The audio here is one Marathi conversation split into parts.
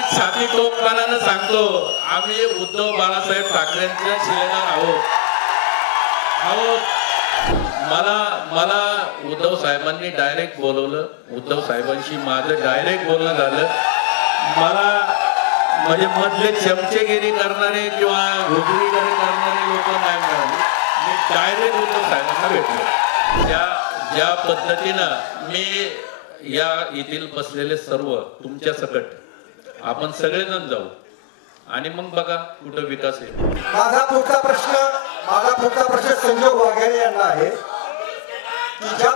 आम्ही छाती टोकपणानं सांगतो, आम्ही उद्धव बाळासाहेब ठाकरेंच्या शिलेदार आहोत. मला उद्धव साहेबांनी डायरेक्ट बोलवलं, उद्धव साहेबांशी माझं डायरेक्ट बोलणं झालं. मला म्हणजे मधले चमचेगिरी करणारे किंवा घुगरीगिरी करणारे लोक नाही मिळाले. मी डायरेक्ट उद्धव साहेबांना भेटलो. ज्या पद्धतीनं मी या येथील बसलेले सर्व तुमच्या सकट आपण सगळेजण जाऊ आणि मग बघा कुठं विकास आहे. माझा पुढचा प्रश्न संजय वाघेरे यांना आहे की ज्या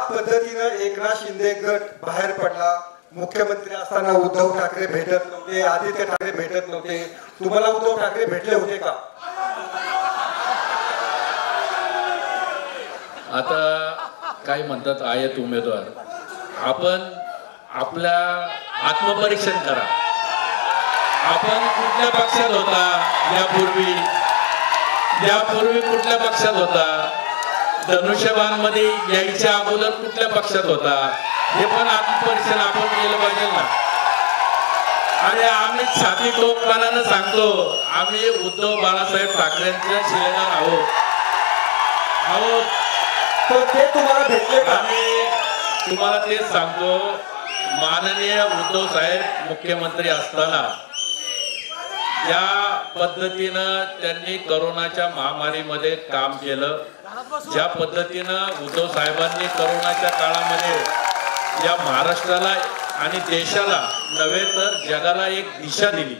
पद्धतीनं एकनाथ शिंदे गट बाहेर पडला, मुख्यमंत्री असताना उद्धव ठाकरे भेटत नव्हते, आदित्य ठाकरे भेटत नव्हते, तुम्हाला उद्धव ठाकरे भेटले होते का? आता काय म्हणतात आयत उमेदवार, आपण आपल्या आत्मपरीक्षण करा. आपण कुठल्या पक्षात होता यापूर्वी कुठल्या पक्षात होता, धनुष्यबाण मध्ये यायच्या अगोदर कुठल्या पक्षात होता, हे पण आत्मपरीक्षण आपण केलं पाहिजे ना. आणि आम्ही छाती टोकपणानं सांगतो, आम्ही उद्धव बाळासाहेब ठाकरेंच्या शिलेदार आहोत. तर ते तुम्हाला भेटले का? आम्ही तुम्हाला तेच सांगतो, माननीय उद्धव साहेब मुख्यमंत्री असताना ज्या पद्धतीनं त्यांनी कोरोनाच्या महामारीमध्ये काम केलं, ज्या पद्धतीनं उद्धव साहेबांनी कोरोनाच्या काळामध्ये या महाराष्ट्राला आणि देशाला नव्हे तर जगाला एक दिशा दिली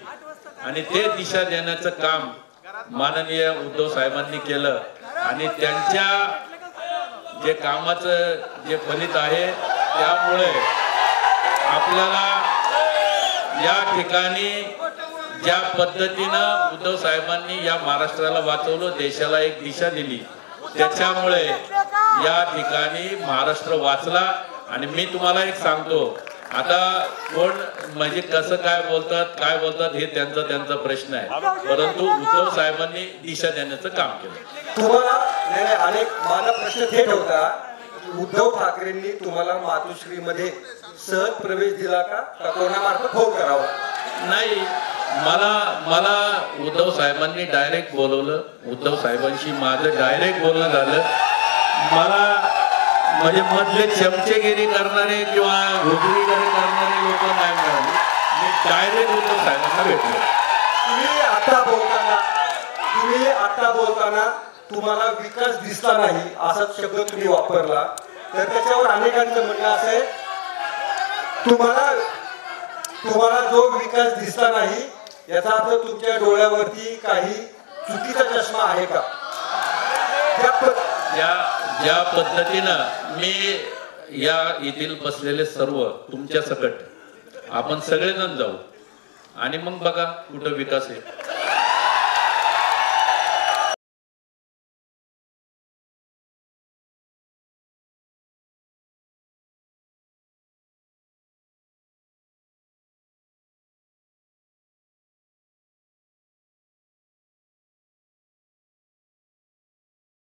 आणि ते दिशा देण्याचं काम माननीय उद्धव साहेबांनी केलं. आणि त्यांच्या जे कामाचं जे फलित आहे त्यामुळे आपल्याला या ठिकाणी ज्या पद्धतीनं उद्धव साहेबांनी या महाराष्ट्राला वाचवलं, देशाला एक दिशा दिली, त्याच्यामुळे या ठिकाणी महाराष्ट्र वाचला. आणि मी तुम्हाला एक सांगतो, आता कोण म्हणजे कसं काय बोलतात हे त्यांचा प्रश्न आहे, परंतु उद्धव साहेबांनी दिशा देण्याचं काम केलं. तुम्हाला माझा प्रश्न थेट होता, उद्धव ठाकरेंनी तुम्हाला मातोश्रीमध्ये सहज प्रवेश दिला का कोणामार्फत फोन करावा? नाही, मला उद्धव साहेबांनी डायरेक्ट बोलवलं, उद्धव साहेबांशी माझं डायरेक्ट बोलणं झालं. मला म्हणजे मधले चमचेगिरी करणारे किंवा घुगरीगिरी करणारे लोक नाही मिळाले. मी डायरेक्ट उद्धव साहेबांना भेटलो. तुम्ही आता बोलताना तुम्हाला विकास दिसला नाही असा शब्द तुम्ही वापरला, तर त्याच्यावर अनेकांचं म्हणणं असं आहे, तुम्हाला जो विकास दिसला नाही याचा अर्थ तुमच्या डोळ्यावरती काही चुकीचा चष्मा आहे का? ज्या पद्धतीनं मी या येथील बसलेले सर्व तुमच्या सकट आपण सगळेजण जाऊ आणि मग बघा कुठं विकास आहे.